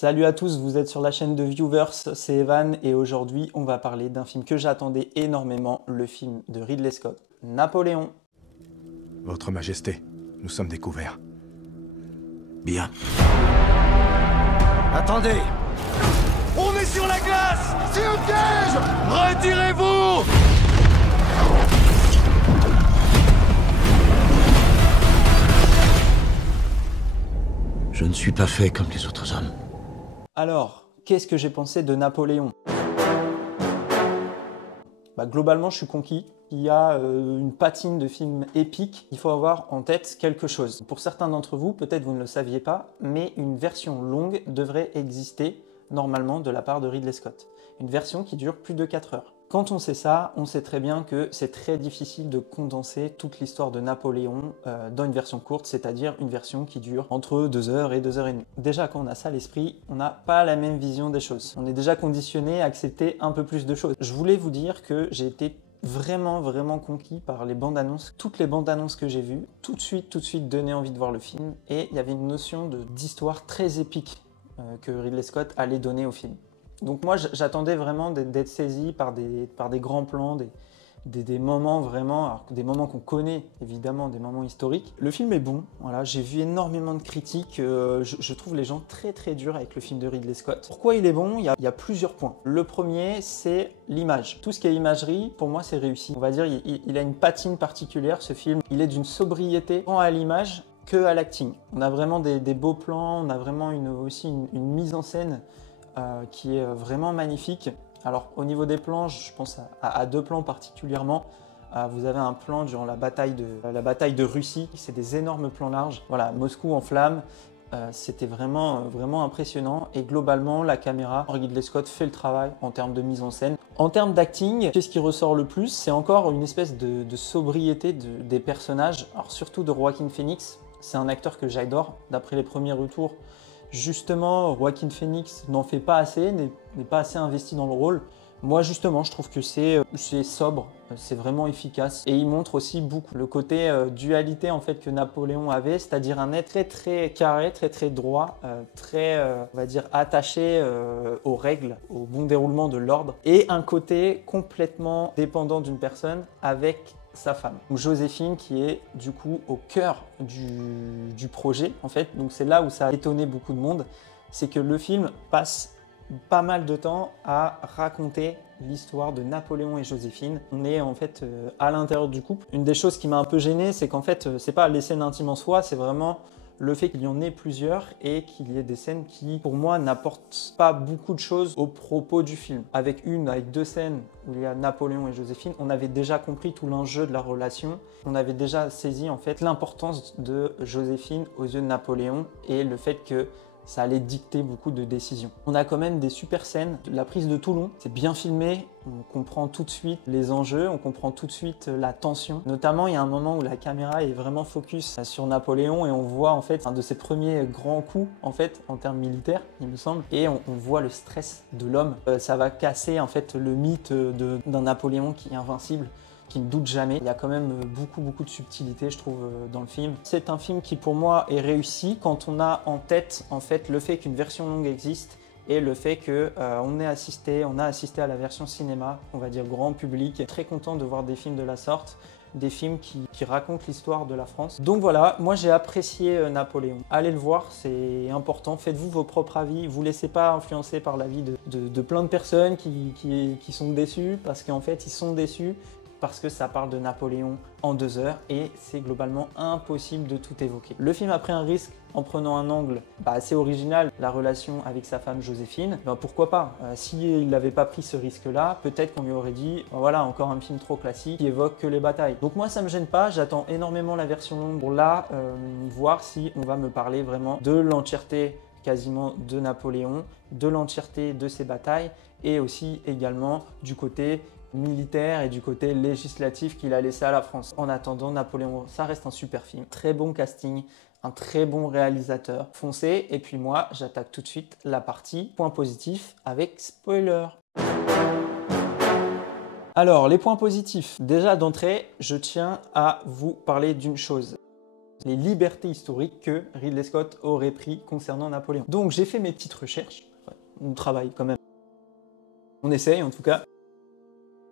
Salut à tous, vous êtes sur la chaîne de Viewers, c'est Evan et aujourd'hui on va parler d'un film que j'attendais énormément, le film de Ridley Scott, Napoléon. Votre Majesté, nous sommes découverts. Bien. Attendez! On est sur la glace! C'est un piège! Retirez-vous! Je ne suis pas fait comme les autres hommes. Alors, qu'est-ce que j'ai pensé de Napoléon? Globalement, je suis conquis. Il y a une patine de film épique. Il faut avoir en tête quelque chose. Pour certains d'entre vous, peut-être vous ne le saviez pas, mais une version longue devrait exister normalement de la part de Ridley Scott. Une version qui dure plus de 4 heures. Quand on sait ça, on sait très bien que c'est très difficile de condenser toute l'histoire de Napoléon dans une version courte, c'est-à-dire une version qui dure entre 2 heures et 2 heures et demie. Déjà, quand on a ça à l'esprit, on n'a pas la même vision des choses. On est déjà conditionné à accepter un peu plus de choses. Je voulais vous dire que j'ai été vraiment conquis par les bandes annonces. Toutes les bandes annonces que j'ai vues, tout de suite donné envie de voir le film. Et il y avait une notion d'histoire très épique que Ridley Scott allait donner au film. Donc moi, j'attendais vraiment d'être saisi par des grands plans, des moments vraiment, alors des moments qu'on connaît évidemment, des moments historiques. Le film est bon, voilà, j'ai vu énormément de critiques, je trouve les gens très durs avec le film de Ridley Scott. Pourquoi il est bon? Il y a plusieurs points. Le premier, c'est l'image. Tout ce qui est imagerie, pour moi, c'est réussi. On va dire, il a une patine particulière, ce film. Il est d'une sobriété tant à l'image que à l'acting. On a vraiment des beaux plans, on a vraiment aussi une mise en scène qui est vraiment magnifique. Alors au niveau des plans, je pense à 2 plans particulièrement. Vous avez un plan durant la bataille de Russie, c'est des énormes plans larges. Voilà, Moscou en flammes, c'était vraiment impressionnant. Et globalement, la caméra, Ridley Scott fait le travail en termes de mise en scène. En termes d'acting, qu'est-ce qui ressort le plus? C'est encore une espèce de sobriété des personnages, alors surtout de Joaquin Phoenix. C'est un acteur que j'adore, d'après les premiers retours. Justement, Joaquin Phoenix n'en fait pas assez, n'est pas assez investi dans le rôle. Moi, justement, je trouve que c'est sobre, c'est vraiment efficace. Et il montre aussi beaucoup le côté dualité en fait que Napoléon avait, c'est-à-dire un être très carré, très droit, on va dire, attaché aux règles, au bon déroulement de l'ordre. Et un côté complètement dépendant d'une personne avec sa femme. Donc Joséphine qui est du coup au cœur du projet en fait. Donc c'est là où ça a étonné beaucoup de monde, c'est que le film passe pas mal de temps à raconter l'histoire de Napoléon et Joséphine. On est en fait à l'intérieur du couple. Une des choses qui m'a un peu gêné, c'est qu'en fait c'est pas les scènes intimes en soi, c'est vraiment le fait qu'il y en ait plusieurs et qu'il y ait des scènes qui, pour moi, n'apportent pas beaucoup de choses au propos du film. Avec 2 scènes où il y a Napoléon et Joséphine, on avait déjà compris tout l'enjeu de la relation. On avait déjà saisi en fait l'importance de Joséphine aux yeux de Napoléon et le fait que ça allait dicter beaucoup de décisions. On a quand même des super scènes. La prise de Toulon, c'est bien filmé, on comprend tout de suite les enjeux, on comprend tout de suite la tension. Notamment, il y a un moment où la caméra est vraiment focus sur Napoléon et on voit en fait un de ses premiers grands coups en fait en termes militaires, il me semble, et on voit le stress de l'homme. Ça va casser en fait le mythe d'un Napoléon qui est invincible, qui ne doute jamais. Il y a quand même beaucoup de subtilité, je trouve, dans le film. C'est un film qui, pour moi, est réussi quand on a en tête, en fait, le fait qu'une version longue existe et le fait qu'on a assisté à la version cinéma, on va dire grand public. Très content de voir des films de la sorte, des films qui racontent l'histoire de la France. Donc voilà, moi j'ai apprécié Napoléon. Allez le voir, c'est important. Faites-vous vos propres avis. Vous ne laissez pas influencer par l'avis de plein de personnes qui sont déçues, parce qu'en fait, ils sont déçus parce que ça parle de Napoléon en 2 heures et c'est globalement impossible de tout évoquer. Le film a pris un risque en prenant un angle assez original, la relation avec sa femme Joséphine. Pourquoi pas? S'il n'avait pas pris ce risque-là, peut-être qu'on lui aurait dit voilà, encore un film trop classique qui évoque que les batailles. Donc moi ça me gêne pas, j'attends énormément la version longue pour là voir si on va me parler vraiment de l'entièreté quasiment de Napoléon, de l'entièreté de ses batailles et aussi également du côté militaire et du côté législatif qu'il a laissé à la France. En attendant, Napoléon, ça reste un super film. Très bon casting, un très bon réalisateur. Foncez, et puis moi, j'attaque tout de suite la partie points positifs avec spoiler. Alors, les points positifs. Déjà d'entrée, je tiens à vous parler d'une chose. les libertés historiques que Ridley Scott aurait pris concernant Napoléon. Donc j'ai fait mes petites recherches, on travaille quand même, on essaye en tout cas.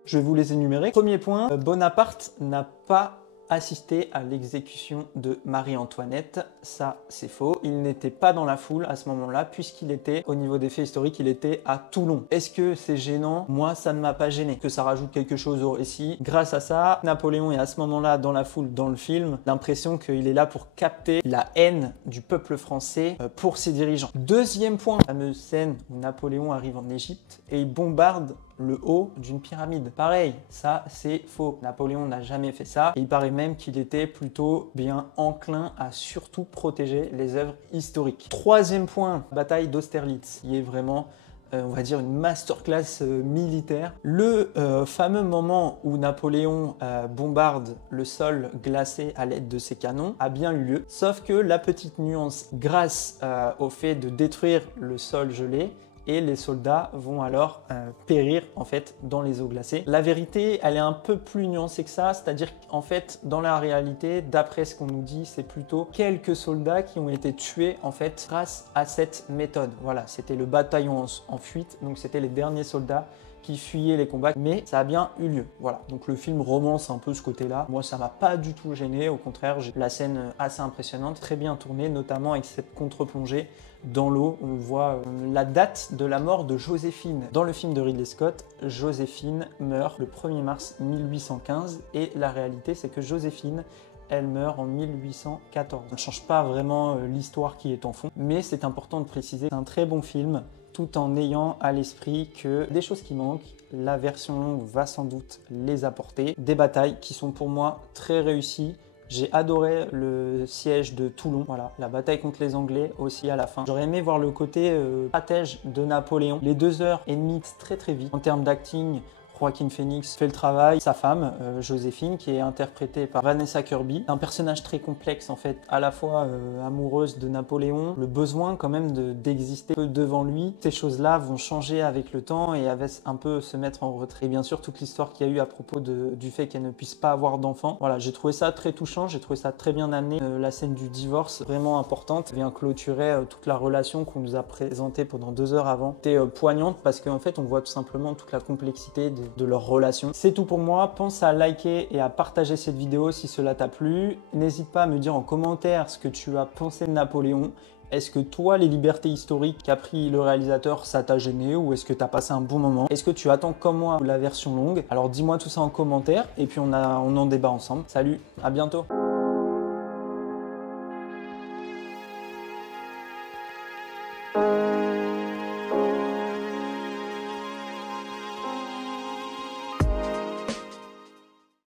Je vais vous les énumérer. Premier point, Bonaparte n'a pas assisté à l'exécution de Marie-Antoinette. Ça, c'est faux. Il n'était pas dans la foule à ce moment-là, puisqu'il était, au niveau des faits historiques, il était à Toulon. Est-ce que c'est gênant? Moi, ça ne m'a pas gêné. Que ça rajoute quelque chose au récit. Grâce à ça, Napoléon est à ce moment-là dans la foule, dans le film. L'impression qu'il est là pour capter la haine du peuple français pour ses dirigeants. Deuxième point, la fameuse scène où Napoléon arrive en Égypte et il bombarde le haut d'une pyramide. Pareil, ça c'est faux. Napoléon n'a jamais fait ça. Et il paraît même qu'il était plutôt bien enclin à surtout protéger les œuvres historiques. Troisième point, bataille d'Austerlitz, qui est vraiment on va dire une masterclass militaire. Le fameux moment où Napoléon bombarde le sol glacé à l'aide de ses canons a bien eu lieu, sauf que la petite nuance, grâce au fait de détruire le sol gelé, et les soldats vont alors périr en fait dans les eaux glacées. La vérité, elle est un peu plus nuancée que ça, c'est-à-dire qu'en fait, dans la réalité, d'après ce qu'on nous dit, c'est plutôt quelques soldats qui ont été tués en fait grâce à cette méthode. Voilà, c'était le bataillon en fuite, donc c'était les derniers soldats qui fuyaient les combats, mais ça a bien eu lieu. Voilà, donc le film romance un peu ce côté-là. Moi, ça m'a pas du tout gêné, au contraire, j'ai la scène assez impressionnante, très bien tournée, notamment avec cette contre-plongée dans l'eau. On voit la date de la mort de Joséphine. Dans le film de Ridley Scott, Joséphine meurt le 1er mars 1815 et la réalité, c'est que Joséphine, elle meurt en 1814. Ça ne change pas vraiment l'histoire qui est en fond, mais c'est important de préciser, c'est un très bon film, tout en ayant à l'esprit que des choses qui manquent, la version longue va sans doute les apporter. Des batailles qui sont pour moi très réussies. J'ai adoré le siège de Toulon, voilà, la bataille contre les Anglais aussi à la fin. J'aurais aimé voir le côté stratège de Napoléon. Les 2h30 très vite. En termes d'acting, Joaquin Phoenix fait le travail. Sa femme, Joséphine, qui est interprétée par Vanessa Kirby. Un personnage très complexe en fait, à la fois amoureuse de Napoléon, le besoin quand même d'exister devant lui. Ces choses-là vont changer avec le temps et un peu se mettre en retrait. Et bien sûr, toute l'histoire qu'il y a eu à propos du fait qu'elle ne puisse pas avoir d'enfant. Voilà, j'ai trouvé ça très touchant, j'ai trouvé ça très bien amené. La scène du divorce, vraiment importante, vient clôturer toute la relation qu'on nous a présentée pendant 2 heures avant. C'était poignante parce qu'en fait, on voit tout simplement toute la complexité de leur relation. C'est tout pour moi. Pense à liker et à partager cette vidéo si cela t'a plu. N'hésite pas à me dire en commentaire ce que tu as pensé de Napoléon. Est-ce que toi, les libertés historiques qu'a pris le réalisateur, ça t'a gêné ou est-ce que tu as passé un bon moment? Est-ce que tu attends comme moi la version longue? Alors dis-moi tout ça en commentaire et puis on en débat ensemble. Salut, à bientôt.